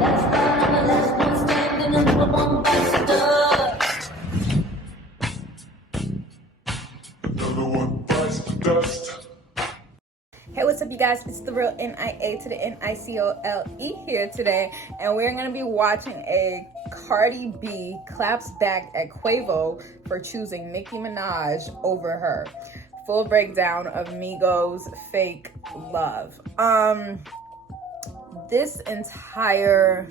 Hey, what's up, you guys? It's the real NIA to the NICOLE here today, and we're gonna be watching a Cardi B claps back at Quavo for choosing Nicki Minaj over her. Full breakdown of Migos' fake love. This entire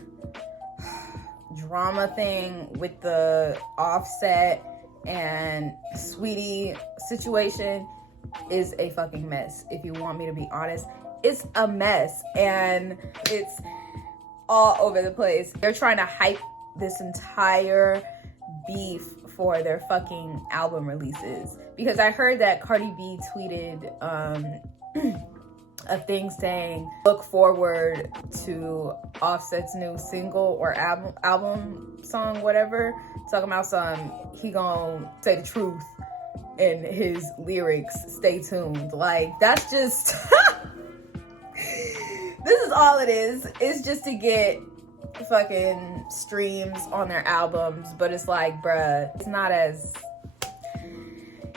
drama thing with the Offset and Sweetie situation is a fucking mess. If you want me to be honest, it's a mess and it's all over the place. They're trying to hype this entire beef for their fucking album releases, because I heard that Cardi B tweeted a thing saying look forward to Offset's new single or album song, whatever, talking about he gonna say the truth in his lyrics, stay tuned. Like, that's just this is all it is. It's just to get fucking streams on their albums, but it's like, bruh, it's not as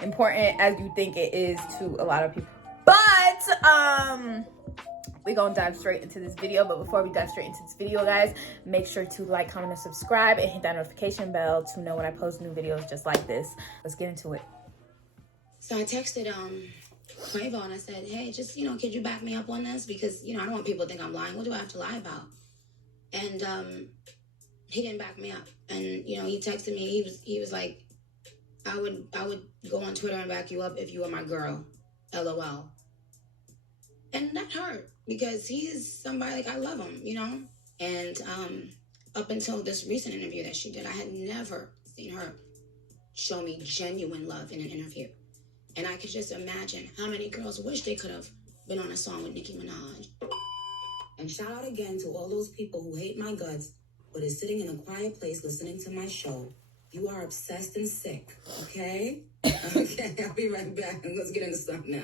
important as you think it is to a lot of people. But we're gonna dive straight into this video. But before we dive straight into this video, guys, make sure to like, comment, and subscribe, and hit that notification bell to know when I post new videos just like this. Let's get into it. So I texted Quavo and I said, hey, just, could you back me up on this? Because, I don't want people to think I'm lying. What do I have to lie about? And he didn't back me up. And, he texted me. He was like, I would go on Twitter and back you up if you were my girl. LOL. And that hurt because he's somebody, like, I love him, And up until this recent interview that she did, I had never seen her show me genuine love in an interview. And I could just imagine how many girls wish they could have been on a song with Nicki Minaj. And shout out again to all those people who hate my guts, but is sitting in a quiet place listening to my show. You are obsessed and sick, okay? Okay, I'll be right back. Let's get into stuff now.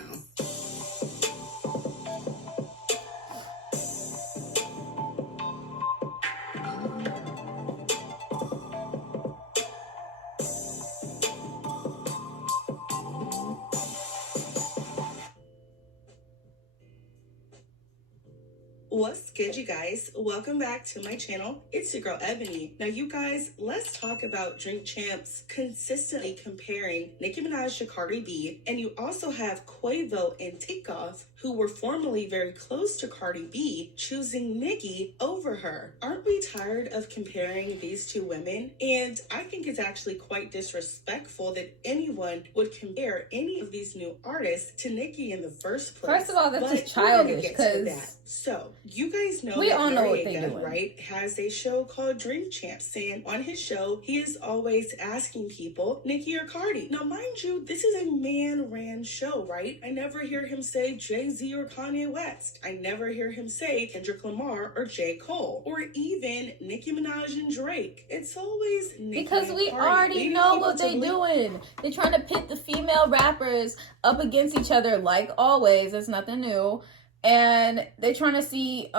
What's good, you guys? Welcome back to my channel. It's your girl Ebony. Now, you guys, let's talk about Drink Champs consistently comparing Nicki Minaj to Cardi B, and you also have Quavo and Takeoff, who were formerly very close to Cardi B, choosing Nicki over her. Aren't we tired of comparing these two women? And I think it's actually quite disrespectful that anyone would compare any of these new artists to Nicki in the first place. First of all, that's just childish, because so you guys know we that all know what they're doing, right, has a show called Drink Champs, and on his show he is always asking people, Nicki or Cardi. Now, mind you, this is a man-ran show, right? I never hear him say Jay-Z or Kanye West. I never hear him say Kendrick Lamar or J. Cole, or even Nicki Minaj and Drake. It's always Nicki, because we Cardi. already know what they're doing. They're trying to pit the female rappers up against each other, like always. It's nothing new. And they're trying to see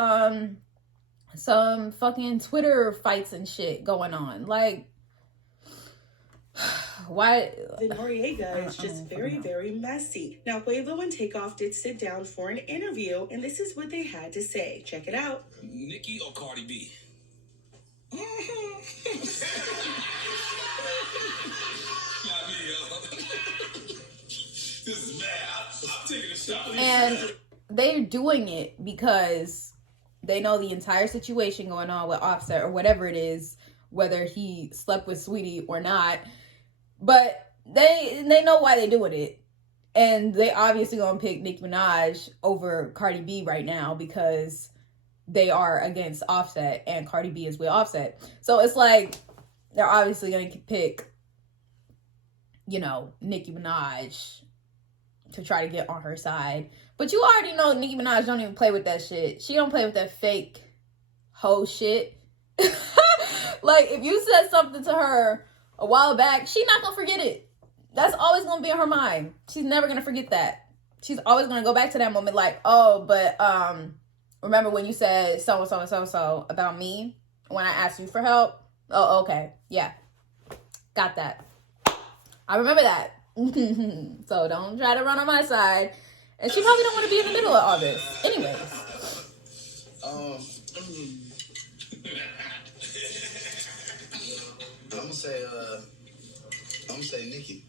some fucking Twitter fights and shit going on. Like, why? The Noriega is just very, very messy. Now, Quavo and Takeoff did sit down for an interview, and this is what they had to say. Check it out. Nicki or Cardi B? This is mad. I'm taking a shot. And they're doing it because they know the entire situation going on with Offset or whatever it is, whether he slept with Sweetie or not. But they know why they're doing it. And they obviously gonna pick Nicki Minaj over Cardi B right now because they are against Offset and Cardi B is with Offset. So it's like they're obviously gonna pick, Nicki Minaj to try to get on her side. But you already know Nicki Minaj don't even play with that shit. She don't play with that fake hoe shit. Like, if you said something to her a while back, she's not gonna forget it. That's always gonna be in her mind. She's never gonna forget that. She's always gonna go back to that moment like, oh, but remember when you said so about me when I asked you for help? Oh, okay. Yeah. Got that. I remember that. So don't try to run on my side. And she probably don't want to be in the middle of all this. Anyways. I'm gonna say Nicki.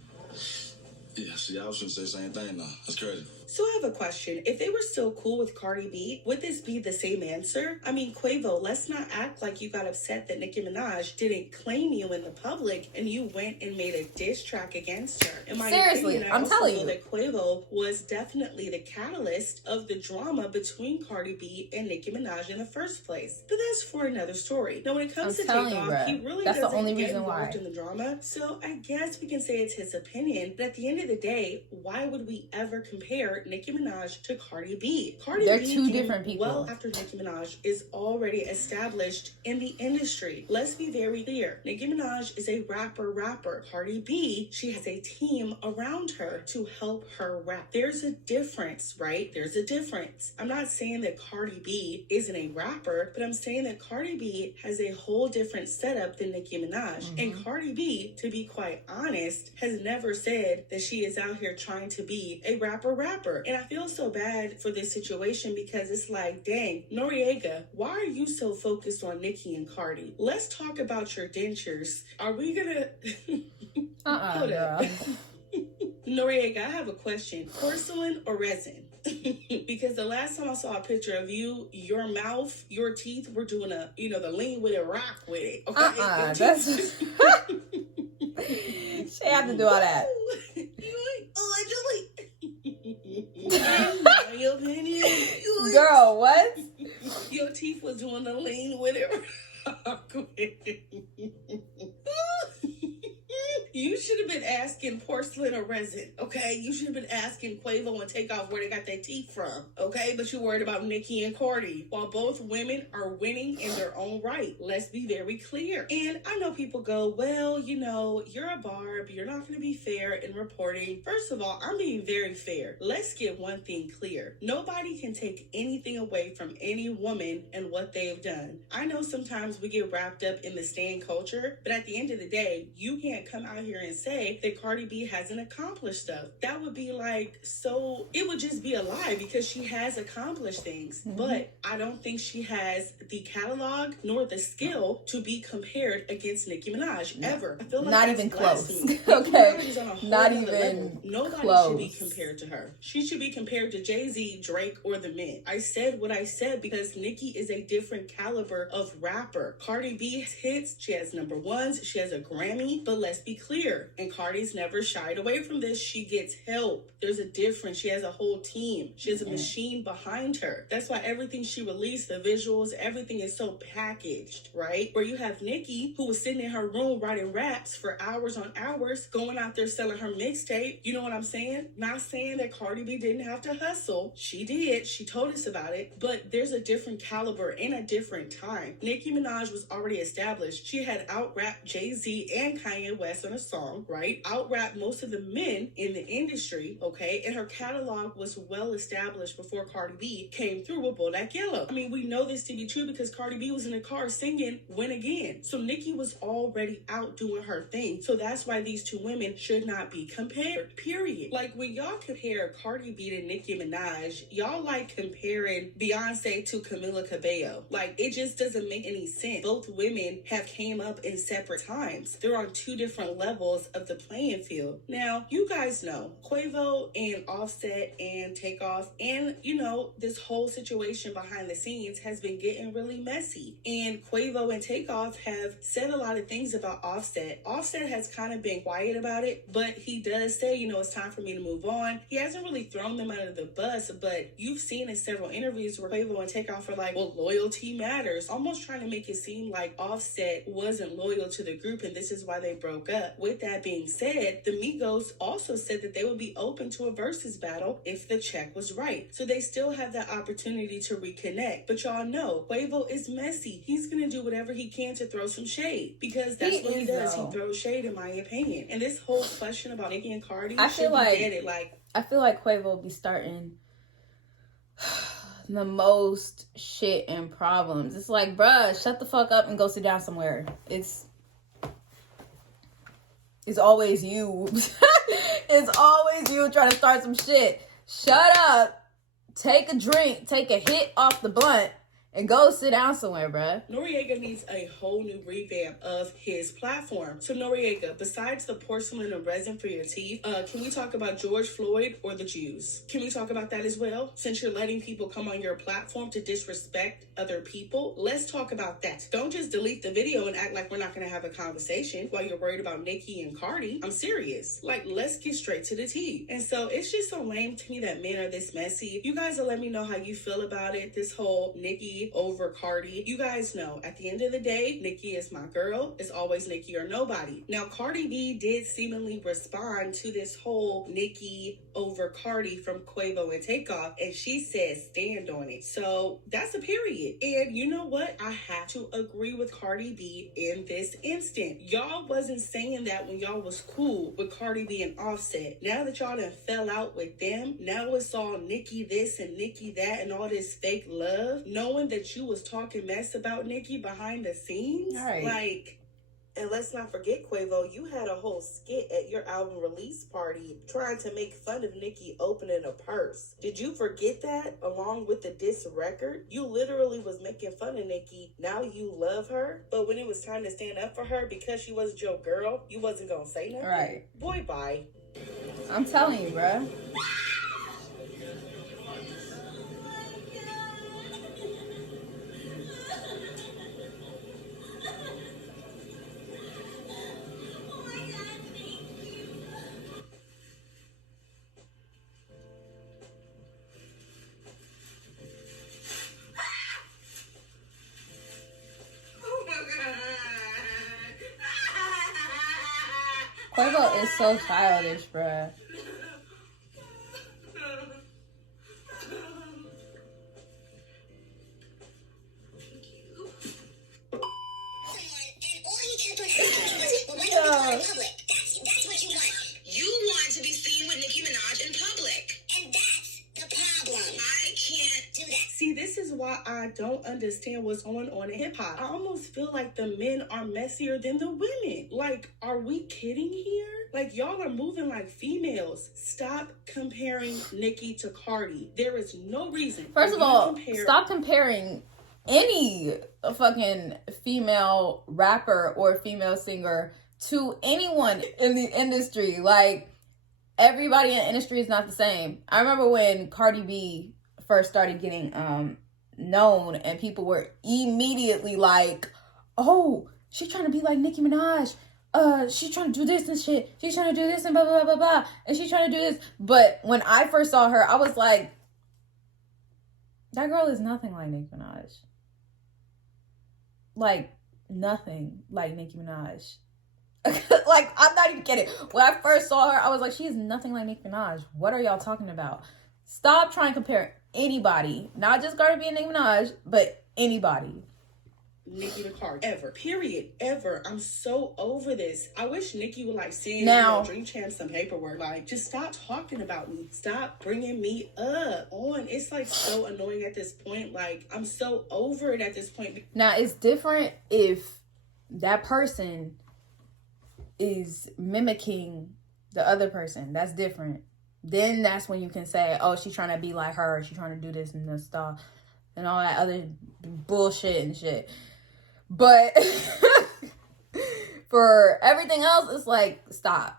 Yeah, see, I was gonna say the same thing now. That's crazy. So I have a question. If they were still cool with Cardi B, would this be the same answer? I mean, Quavo, let's not act like you got upset that Nicki Minaj didn't claim you in the public and you went and made a diss track against her. In my Seriously, opinion, I'm telling you that Quavo was definitely the catalyst of the drama between Cardi B and Nicki Minaj in the first place. But that's for another story. Now, when it comes to Takeoff, he really doesn't get involved in the drama. So I guess we can say it's his opinion. But at the end of the day, why would we ever compare Nicki Minaj to Cardi B? They're two different people. Well, after Nicki Minaj is already established in the industry. Let's be very clear. Nicki Minaj is a rapper. Cardi B, she has a team around her to help her rap. There's a difference, right? There's a difference. I'm not saying that Cardi B isn't a rapper, but I'm saying that Cardi B has a whole different setup than Nicki Minaj. And Cardi B, to be quite honest, has never said that she is out here trying to be a rapper. And I feel so bad for this situation because it's like, dang, Noriega, why are you so focused on Nicki and Cardi? Let's talk about your dentures. Are we gonna... Hold up. Noriega, I have a question. Porcelain or resin? Because the last time I saw a picture of you, your mouth, your teeth were doing the lean with it, rock with it. Okay? That's... She have to do all that. Allegedly. Your opinion. Girl, what? Your teeth was doing the lean with it. You should have been asking porcelain or resin, okay? You should have been asking Quavo and Takeoff where they got their teeth from, okay? But you're worried about Nicki and Cardi, while both women are winning in their own right. Let's be very clear. And I know people go, well, you're a barb. You're not going to be fair in reporting. First of all, I'm being very fair. Let's get one thing clear. Nobody can take anything away from any woman and what they've done. I know sometimes we get wrapped up in the stan culture, but at the end of the day, you can't come out here and say that Cardi B hasn't accomplished stuff. That would be it would just be a lie because she has accomplished things. But I don't think she has the catalog nor the skill to be compared against Nicki Minaj ever. I feel like not even close. Okay, not even nobody close. Should be compared to her. She should be compared to Jay-Z, Drake, or the Men. I said what I said because Nicki is a different caliber of rapper. Cardi B hits, she has number ones, she has a Grammy, but let's be clear, and Cardi's never shied away from this. She gets help. There's a difference. She has a whole team. She has a machine behind her. That's why everything she released, the visuals, everything is so packaged, right? Where you have Nicki, who was sitting in her room writing raps for hours on hours, going out there selling her mixtape. You know what I'm saying? Not saying that Cardi B didn't have to hustle. She did. She told us about it. But there's a different caliber in a different time. Nicki Minaj was already established. She had out-rapped Jay-Z and Kanye West on a song, right? Out-rapped most of the men in the industry, okay? And her catalog was well established before Cardi B came through with Bodak Yellow. I mean, we know this to be true because Cardi B was in the car singing Win Again. So Nicki was already out doing her thing. So that's why these two women should not be compared, period. Like, when y'all compare Cardi B to Nicki Minaj, y'all like comparing Beyonce to Camila Cabello. Like, it just doesn't make any sense. Both women have came up in separate times. They're on two different levels of the playing field. Now, you guys know Quavo and Offset and Takeoff and, this whole situation behind the scenes has been getting really messy. And Quavo and Takeoff have said a lot of things about Offset. Offset has kind of been quiet about it, but he does say, it's time for me to move on. He hasn't really thrown them under the bus, but you've seen in several interviews where Quavo and Takeoff are like, well, loyalty matters. Almost trying to make it seem like Offset wasn't loyal to the group and this is why they broke up. With that being said, the Migos also said that they would be open to a versus battle if the check was right. So they still have that opportunity to reconnect. But y'all know, Quavo is messy. He's going to do whatever he can to throw some shade because that's what he does. He throws shade, in my opinion. And this whole question about Nicki and Cardi, I feel like Quavo will be starting the most shit and problems. It's like, bruh, shut the fuck up and go sit down somewhere. It's always you. It's always you trying to start some shit. Shut up, take a drink, take a hit off the blunt, and go sit down somewhere, bruh. Noriega needs a whole new revamp of his platform. So Noriega, besides the porcelain and resin for your teeth, can we talk about George Floyd or the Jews? Can we talk about that as well? Since you're letting people come on your platform to disrespect other people, let's talk about that. Don't just delete the video and act like we're not going to have a conversation while you're worried about Nicki and Cardi. I'm serious. Like, let's get straight to the tea. And so it's just so lame to me that men are this messy. You guys will let me know how you feel about it. This whole Nicki over Cardi. You guys know, at the end of the day, Nicki is my girl. It's always Nicki or nobody. Now, Cardi B did seemingly respond to this whole Nicki over Cardi from Quavo and Takeoff, and she says stand on it. So that's a period. And you know what? I have to agree with Cardi B in this instant. Y'all wasn't saying that when y'all was cool with Cardi B and Offset. Now that y'all done fell out with them, now it's all Nicki this and Nicki that and all this fake love, knowing that you was talking mess about Nicki behind the scenes. Right. Like, and let's not forget, Quavo, you had a whole skit at your album release party trying to make fun of Nicki opening a purse. Did you forget that along with the diss record? You literally was making fun of Nicki. Now you love her. But when it was time to stand up for her because she wasn't your girl, you wasn't going to say nothing? Right. Boy, bye. I'm telling you, bruh. Quavo is so childish, bruh. That's what you want. You want to be seen with Nicki Minaj in public. And that's the problem. I can't do that. See, this is why I don't understand what's going on in hip-hop. I almost feel like the men are messier than the women. Like, are we kidding here? Like, y'all are moving like females. Stop comparing Nicki to Cardi. There is no reason. First of all, stop comparing any fucking female rapper or female singer to anyone in the industry. Like, everybody in the industry is not the same. I remember when Cardi B first started getting known and people were immediately like, oh, she's trying to be like Nicki Minaj. She's trying to do this and shit. She's trying to do this and blah, blah, blah, blah, blah. And she's trying to do this. But when I first saw her, I was like, that girl is nothing like Nicki Minaj. Like, nothing like Nicki Minaj. Like, I'm not even kidding. When I first saw her, I was like, she is nothing like Nicki Minaj. What are y'all talking about? Stop trying to compare anybody. Not just Cardi B and Nicki Minaj, but anybody. Nicki to Cardi. Ever. Period. Ever. I'm so over this. I wish Nicki would like send Dream Champ some paperwork. Like, just stop talking about me. Stop bringing me up on. It's like so annoying at this point. Like, I'm so over it at this point. Now, it's different if that person is mimicking the other person. That's different. Then that's when you can say, oh, she's trying to be like her. She's trying to do this and this stuff and all that other bullshit and shit. But for everything else, it's like, stop.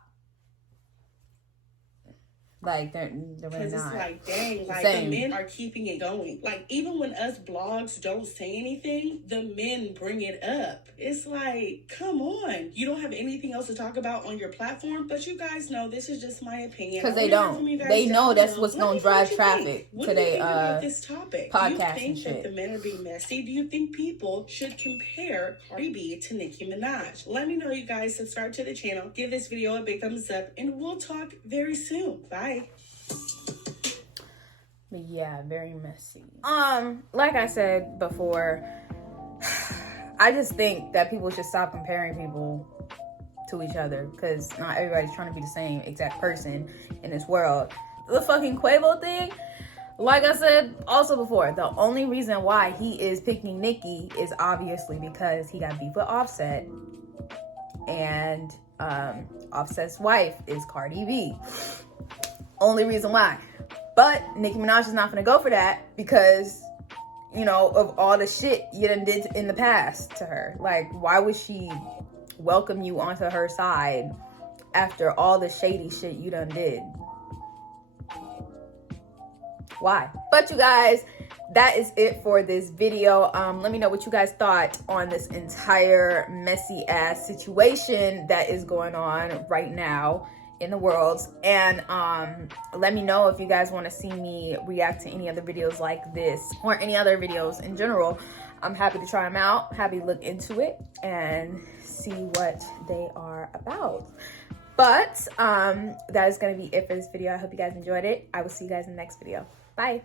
Like, they're really not. Because it's like, dang, like, the men are keeping it going. Like, even when us blogs don't say anything, the men bring it up. It's like, come on. You don't have anything else to talk about on your platform, but you guys know this is just my opinion. Because they don't. They know that's what's going to drive traffic to their this topic? podcast Do you and think shit. that the men are being messy? Do you think people should compare Cardi B to Nicki Minaj? Let me know, you guys. Subscribe to the channel. Give this video a big thumbs up, and we'll talk very soon. Bye. But yeah, very messy. Like I said before, I just think that people should stop comparing people to each other, because not everybody's trying to be the same exact person in this world. The fucking Quavo thing, Like I said also before, the only reason why he is picking Nicki is obviously because he got beef with Offset, and Offset's wife is Cardi B. Only reason why. But Nicki Minaj is not gonna go for that because, you know, of all the shit you done did in the past to her. Like, why would she welcome you onto her side after all the shady shit you done did? Why? But you guys, that is it for this video. Let me know what you guys thought on this entire messy ass situation that is going on right now in the world. And let me know if you guys want to see me react to any other videos like this or any other videos in general. I'm happy to try them out, happy to look into it and see what they are about. But that is going to be it for this video. I hope you guys enjoyed it. I will see you guys in the next video. Bye.